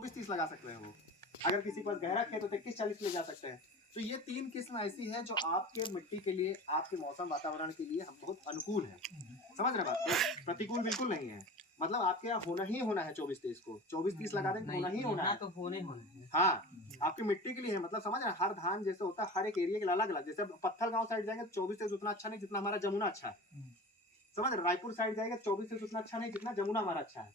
24-30 लगा सकते हैं वो। अगर किसी पास गहरा खेत तो 31-40 ले जा सकते हैं। तो ये 3 किस्म ऐसी है जो आपके मिट्टी के लिए, आपके मौसम वातावरण के लिए हम बहुत अनुकूल है। समझ रहे बात को? प्रतिकूल बिल्कुल नहीं है। मतलब आपके यहाँ होना ही होना है 24-23 को। 24-30 लगा देंगे तो होना ही होना है। तो होने होना है। हाँ, आपकी मिट्टी के लिए है। मतलब समझ रहे हैं, हर धान जैसे होता है, हर एक एरिया के लिए अलग अलग। जैसे पत्थल गांव साइड जाएंगे तो 24-23 उतना अच्छा नहीं जितना हमारा जमुना अच्छा है। समझ रहे? रायपुर साइड जाएगा 24-23 उतना अच्छा नहीं जितना जमुना हमारा अच्छा है।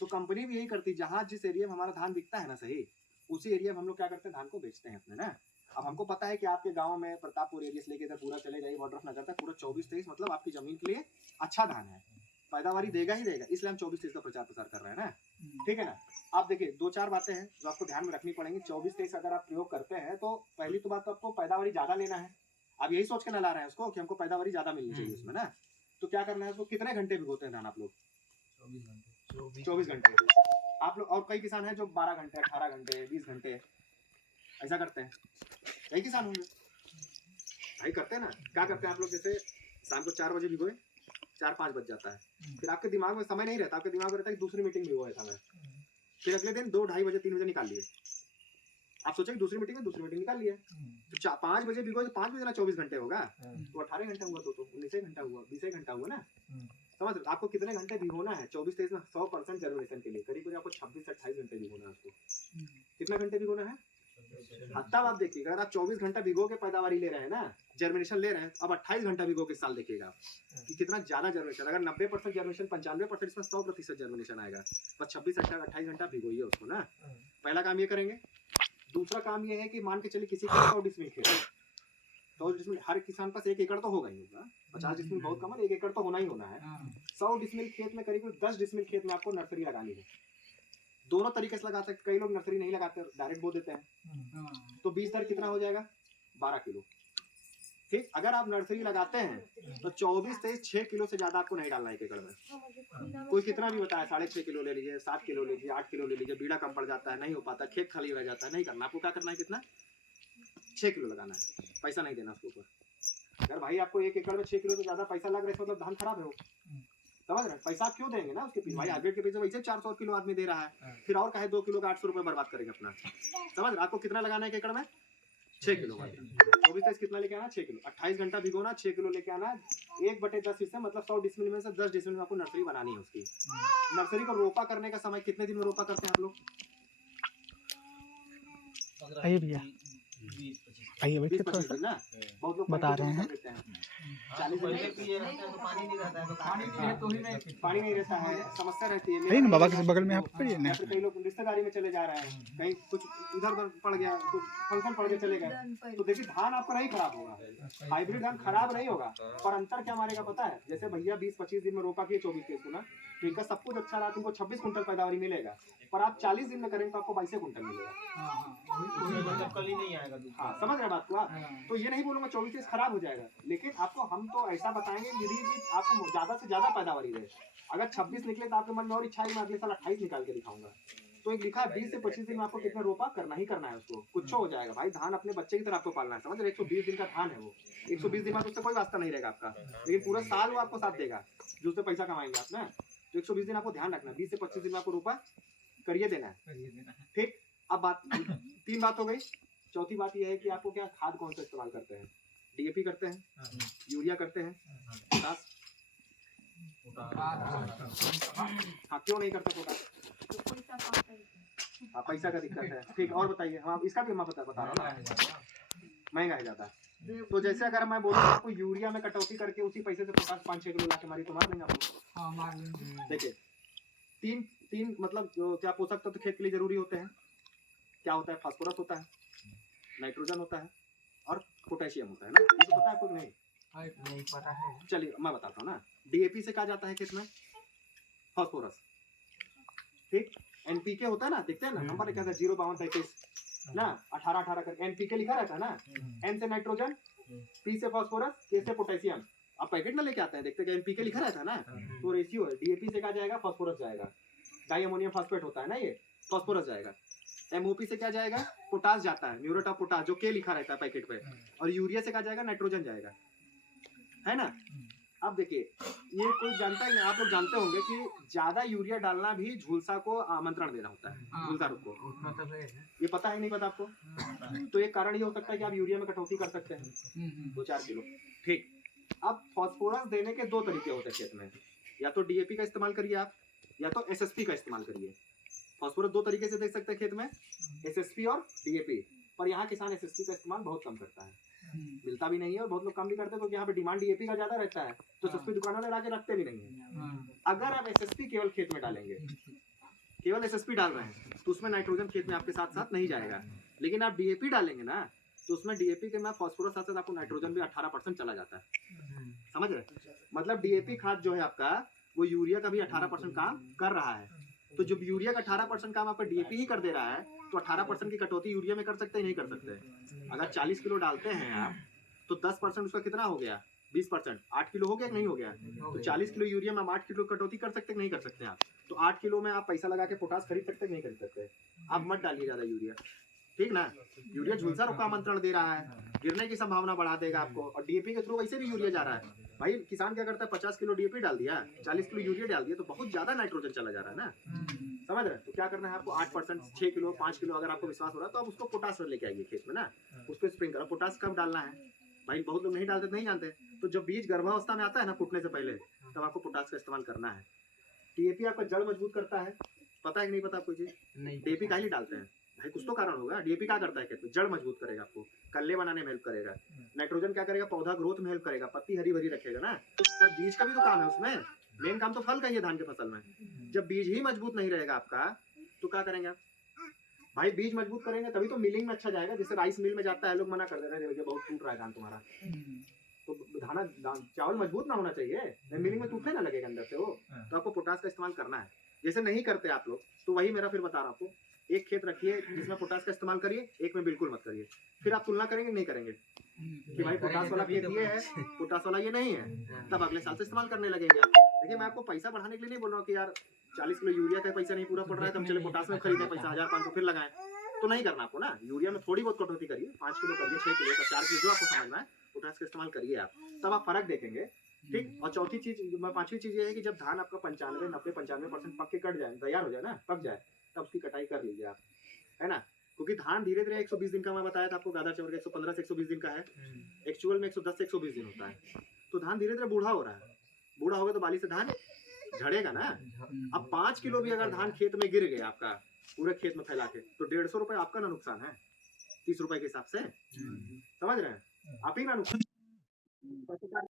तो कंपनी भी यही करती है, जहाँ जिस एरिया में हमारा धान बिकता है ना सही, उसी एरिया में हम लोग क्या करते हैं, धान को बेचते हैं अपने ना। अब हमको पता है कि आपके गांव में प्रतापपुर एरिया से लेके इधर पूरा चले जाइए, बॉर्डर ऑफ नगर तक पूरा 24-23 मतलब आपकी जमीन के लिए अच्छा धान है, पैदावारी देगा ही देगा, इसलिए हम 24-23 का प्रचार प्रसार कर रहे हैं ना। ठीक है ना। आप देखिए 2-4 बातें हैं जो आपको ध्यान में रखनी पड़ेंगी। 24-23 अगर आप प्रयोग करते हैं तो पहली तो बात तो आपको पैदावारी ज्यादा लेना है। आप यही सोच के न ला रहे हैं उसको कि हमको पैदावारी ज्यादा मिलनी चाहिए उसमें ना। तो क्या करना है, उसको कितने घंटे भिगोते हैं धान आप लोग? 24 घंटे। आप लोग और कई किसान हैं जो 12 घंटे, 18 घंटे, 20 घंटे ऐसा करते हैं। कई किसान होंगे भाई करते हैं ना। क्या करते हैं आप लोग, जैसे शाम को 4 बजे भिगोए, 4-5 बज जाता है, फिर आपके दिमाग में समय नहीं रहता, आपके दिमाग में रहता है कि दूसरी मीटिंग भिगोया था मैं, फिर अगले दिन 2-2:30 बजे 3 बजे निकाल लिए। आप सोचेंगे दूसरी मीटिंग निकाल लिया, तो 5 बजे भिगोए तो 5 बजे ना 24 घंटे होगा, तो 18 घंटा हुआ, तो 19 घंटा हुआ, 20 घंटा हुआ ना। समझ रहे? आपको कितने घंटे भिगोना है 24-23 में 100% जर्मिनेशन के लिए? करीब करीब आपको 26 से 28 घंटे भिगोना है उसको। कितना घंटे भिगोना है? तब आप देखिएगा, अगर आप 24 घंटा भिगो के पैदावारी ले रहे हैं ना, जर्मिनेशन ले रहे हैं, अब 28 घंटा भिगो के साल देखिएगा कि कितना ज्यादा जर्मिनेशन। अगर 90% जर्मिनेशन, 95% इसमें 100% जर्मिनेशन आएगा। बस 26-28 घंटा भिगोइए उसको ना। पहला काम ये करेंगे। दूसरा काम ये है कि मान के चलिए किसी का 100 डिसमिल खेत है, 100 डिसमिल, हर किसान पास 1 एकड़ तो होगा ही होगा। 50 डिसमिल बहुत कम है, 1 एकड़ तो होना ही होना है। 100 डिसमिल खेत में करीब 10 डिसमिल खेत में आपको नर्सरी लगानी है। दोनों तरीके से लगा सकते, कई लोग नर्सरी नहीं लगाते, डायरेक्ट बो देते हैं। तो बीज दर कितना हो जाएगा? 12 किलो। ठीक, अगर आप नर्सरी लगाते हैं तो 24-23 6 किलो से ज्यादा आपको नहीं डालना है 1 एकड़ में। कोई कितना भी बताया 6.5 किलो ले लीजिए, 7 किलो ले लीजिए, 8 किलो ले लीजिए, बीड़ा कम पड़ जाता है, नहीं हो पाता, खेत खाली रह जाता है, नहीं करना। आपको क्या करना है, कितना? 6 किलो लगाना है, पैसा नहीं देना उसके ऊपर। अगर भाई आपको 1 एकड़ में 6 किलो से ज्यादा पैसा लग रहा है, मतलब धान खराब है वो। समझ रहे? पैसा आप क्यों देंगे ना उसके पीछे? भाई हाइब्रिड के पीछे वैसे 400 किलो आदमी दे रहा है, फिर और कहे 2 किलो का 800 रुपए बर्बाद करेंगे अपना। समझ रहे? आपको कितना लगाना है 1 एकड़ में? 6 किलो। 24-23 कितना लेके आना? 6 किलो। 28 घंटा भिगोना, 6 किलो लेके आना। 1/10 हिस्से मतलब 100 डिसमिल में से 10 डिसमिल में आपको नर्सरी बनानी है उसकी। नर्सरी को रोपा करने का समय कितने दिन में रोपा करते हैं आप लोग? आइए भैया, आइए बैठिए, थोड़ा 20-25 दिन ना। बहुत लोग बता रहे हैं। 40 दिन पानी नहीं रहता है तो पानी नहीं रहता है, समस्या रहती है। आइए ना बाबा के बगल में, आप पढ़िए ना। कई लोग रिश्तेदारी में चले जा रहे हैं, कहीं कुछ इधर उधर पड़ गया, कुछ फंक्शन पड़ के चले गए, तो देखिए धान आपका नहीं खराब होगा, हाइब्रिड धान खराब नहीं होगा। पर अंतर क्या मारेगा पता है? जैसे भैया 20-25 दिन में रोपा किए 24 को ना, तो इनका सब कुछ अच्छा रहा, तुमको 26 कुंटल पैदावारी मिलेगा। पर आप 40 दिन में करेंगे तो आपको 22 कुंटल मिलेगा। कल ही नहीं आएगा। हाँ, समझ रहे बात को आप? तो ये नहीं बोलूंगा 24 खराब हो जाएगा, लेकिन आपको हम तो ऐसा बताएंगे यदि आपको ज्यादा से ज्यादा पैदावारी रहे। अगर 26 निकले तो आपके मन में और इच्छा ही, मैं अगले साल 28 निकाल के दिखाऊंगा। तो एक लिखा है 20 से 25 दिन में आपको कितना रोपा करना ही करना है उसको, कुछ हो जाएगा भाई। धान अपने बच्चे की तरह आपको पालना है, समझ रहे? 120 दिन का धान है वो, 120 दिन में उससे कोई वास्ता नहीं रहेगा आपका, लेकिन पूरा साल वो आपको साथ देगा, जो उससे पैसा कमाएंगे आप ना। तो 120 दिन आपको ध्यान रखना, 20 से 25 दिन में आपको रोपा करिए देना है। ठीक, अब बात 3 बात हो गई। चौथी बात यह है कि आपको क्या खाद कौन सा इस्तेमाल करते हैं? डीएपी करते हैं, यूरिया करते हैं, पोटास? हाँ, क्यों नहीं करते पोटास? हाँ, पैसा का दिक्कत है। ठीक, और बताइए। हाँ, इसका भी मैं बता रहा हूँ ना, महंगा है ज्यादा। तो जैसे अगर मैं बोलूँ आपको यूरिया में कटौती करके उसी पैसे से पोटास 5-6 किलो ला के मारी, तो मार देंगे आपको? देखिए, तीन मतलब क्या पोषक तत्व खेत के लिए जरूरी होते हैं। क्या होता है? फास्फोरस होता है, नाइट्रोजन होता है और पोटेशियम होता है ना। ये तो पता है आपको? नहीं पता है। चलिए मैं बताता हूँ ना। डीएपी से कहा जाता है किसमें? फास्फोरस। ठीक, एनपीके होता है ना, देखते हैं ना नंबर क्या था, 052-33 ना, 18-18 कर एनपीके लिखा रहता है ना। एन से नाइट्रोजन, पी से फास्फोरस, के से पोटेशियम। आप पैकेट ना लेके आते हैं, देखते हैं एनपीके लिखा रहता है ना, तो रेशियो है। डीएपी से कहा जाएगा फास्फोरस जाएगा, डाई अमोनियम फास्फेट होता है ना, ये फास्फोरस जाएगा। एमओपी से क्या जाएगा? पोटास जाता है, म्यूरेट ऑफ पोटास, जो के लिखा रहता है पैकेट पे। और यूरिया से क्या जाएगा? नाइट्रोजन जाएगा, है ना। अब देखिए ये कोई जानता ही नहीं, आप लोग जानते होंगे कि ज्यादा यूरिया डालना भी झुलसा को आमंत्रण देना होता है, झुलसा रोग को। मतलब है ये पता है नहीं पता आपको? तो एक कारण ये हो सकता है कि आप यूरिया में कटौती कर सकते हैं 2-4 किलो। ठीक, अब फास्फोरस देने के 2 तरीके होते हैं खेत में, या तो डीएपी का इस्तेमाल करिए आप, या तो एसएसपी का इस्तेमाल करिए। फास्फोरस 2 तरीके से दे सकते हैं खेत में, एसएसपी और डीएपी। पर यहाँ किसान एसएसपी का इस्तेमाल बहुत कम करता है, मिलता भी नहीं है और बहुत लोग कम भी करते हैं, क्योंकि यहाँ पे डिमांड डीएपी का ज्यादा रहता है, तो एसएसपी दुकानों में लाके रखते भी नहीं है। अगर आप एसएसपी केवल खेत में डालेंगे, केवल एसएसपी डाल रहे हैं, तो उसमें नाइट्रोजन खेत में आपके साथ साथ नहीं जाएगा। लेकिन आप डीएपी डालेंगे ना, तो उसमें डीएपी के में फास्फोरस साथ साथ आपको नाइट्रोजन भी 18% चला जाता है। समझ रहे? मतलब डीएपी खाद जो है आपका, वो यूरिया का भी 18% काम कर रहा है। तो जब यूरिया का 18% काम आपका डीएपी ही कर दे रहा है, तो 18% की कटौती यूरिया में कर सकते हैं नहीं कर सकते? अगर 40 किलो डालते हैं आप, तो 10% उसका कितना हो गया? 20%, 8 किलो हो गया कि नहीं हो गया? तो 40 किलो यूरिया में हम 8 किलो कटौती कर सकते हैं नहीं कर सकते आप? तो 8 किलो में आप पैसा लगा के पोटास खरीद सकते हैं नहीं खरीद सकते? आप मत डालिए ज्यादा यूरिया, ठीक ना? यूरिया झुलसा रोग का आमंत्रण दे रहा है, गिरने की संभावना बढ़ा देगा आपको। और डीएपी के थ्रू वैसे भी यूरिया जा रहा है भाई। किसान क्या करता है, 50 किलो डीएपी डाल दिया, 40 किलो यूरिया डाल दिया, तो बहुत ज्यादा नाइट्रोजन चला जा रहा है ना। समझ रहे? तो क्या करना है आपको, 8%, 6 किलो, 5 किलो अगर आपको विश्वास हो रहा है, तो आप उसको पोटास में लेके आइए खेत में ना, उसको स्प्रिंकलर। पोटास कब डालना है भाई, बहुत लोग नहीं डालते, नहीं जानते। तो जब बीज गर्भावस्था में आता है ना, फूटने से पहले, तब आपको पोटास का इस्तेमाल करना है। डीएपी आपका जड़ मजबूत करता है, पता है कि नहीं पता आपको चीज? डीएपी का ही डालते हैं भाई, कुछ तो कारण होगा। डीएपी क्या करता है खेत में? जड़ मजबूत करेगा, आपको कल्ले बनाने में हेल्प करेगा। नाइट्रोजन क्या करेगा? पौधा ग्रोथ में हेल्प करेगा, पत्ती हरी भरी रखेगा ना। पर बीज का भी तो काम है उसमें, मेन काम तो फल का ही है धान के फसल में। जब बीज ही मजबूत नहीं रहेगा आपका, तो क्या करेंगे आप भाई? बीज मजबूत करेंगे तभी तो मिलिंग में अच्छा जाएगा। जैसे राइस मिल में जाता है, लोग मना कर दे रहे हैं, बहुत टूट रहा है धान तुम्हारा, तो चावल मजबूत ना होना चाहिए, मिलिंग में टूटने ना लगेगा अंदर से वो। तो आपको पोटास का इस्तेमाल करना है। जैसे नहीं करते आप लोग, तो वही मेरा फिर बता रहा हूँ आपको, एक खेत रखिए जिसमें पोटास का इस्तेमाल करिए, एक में बिल्कुल मत करिए। फिर आप तुलना करेंगे नहीं करेंगे कि भाई पोटास वाला खेत ये है, पोटास वाला ये नहीं है, तब अगले साल से इस्तेमाल करने लगेंगे आप। देखिए मैं आपको पैसा बढ़ाने के लिए नहीं बोल रहा हूँ कि यार 40 किलो यूरिया का पैसा नहीं पूरा पड़ रहा है, तो हम चले पोटास में खरीदे, पैसा 1500 फिर लगाएं, तो नहीं करना आपको ना। यूरिया में थोड़ी बहुत कटौती करिए, 5 किलो करिए, 6 किलो का, 4 किलो, जो आपको समझना है, पोटास का इस्तेमाल करिए आप, तब आप फर्क देखेंगे। ठीक। और चौथी चीज, पांचवी चीज ये है कि जब धान आपका 95, 90, 95% पक के कट जाए, तैयार हो जाए ना, पक जाए, तब उसकी कटाई कर लीजिए आप, है ना। क्योंकि धान धीरे धीरे 120 दिन का, मैं बताया था आपको, गादा चावल का 115 से 120 दिन का है, एक्चुअल में 110 से 120 दिन होता है। तो धान धीरे धीरे बूढ़ा हो रहा है, बूढ़ा होगा तो बाली से धान झड़ेगा ना। अब 5 किलो भी अगर धान खेत में गिर गया आपका, पूरे खेत में फैला के, तो 150 रुपए आपका ना नुकसान है, 30 रुपए के हिसाब से, समझ रहे हैं आप ही ना नुकसान।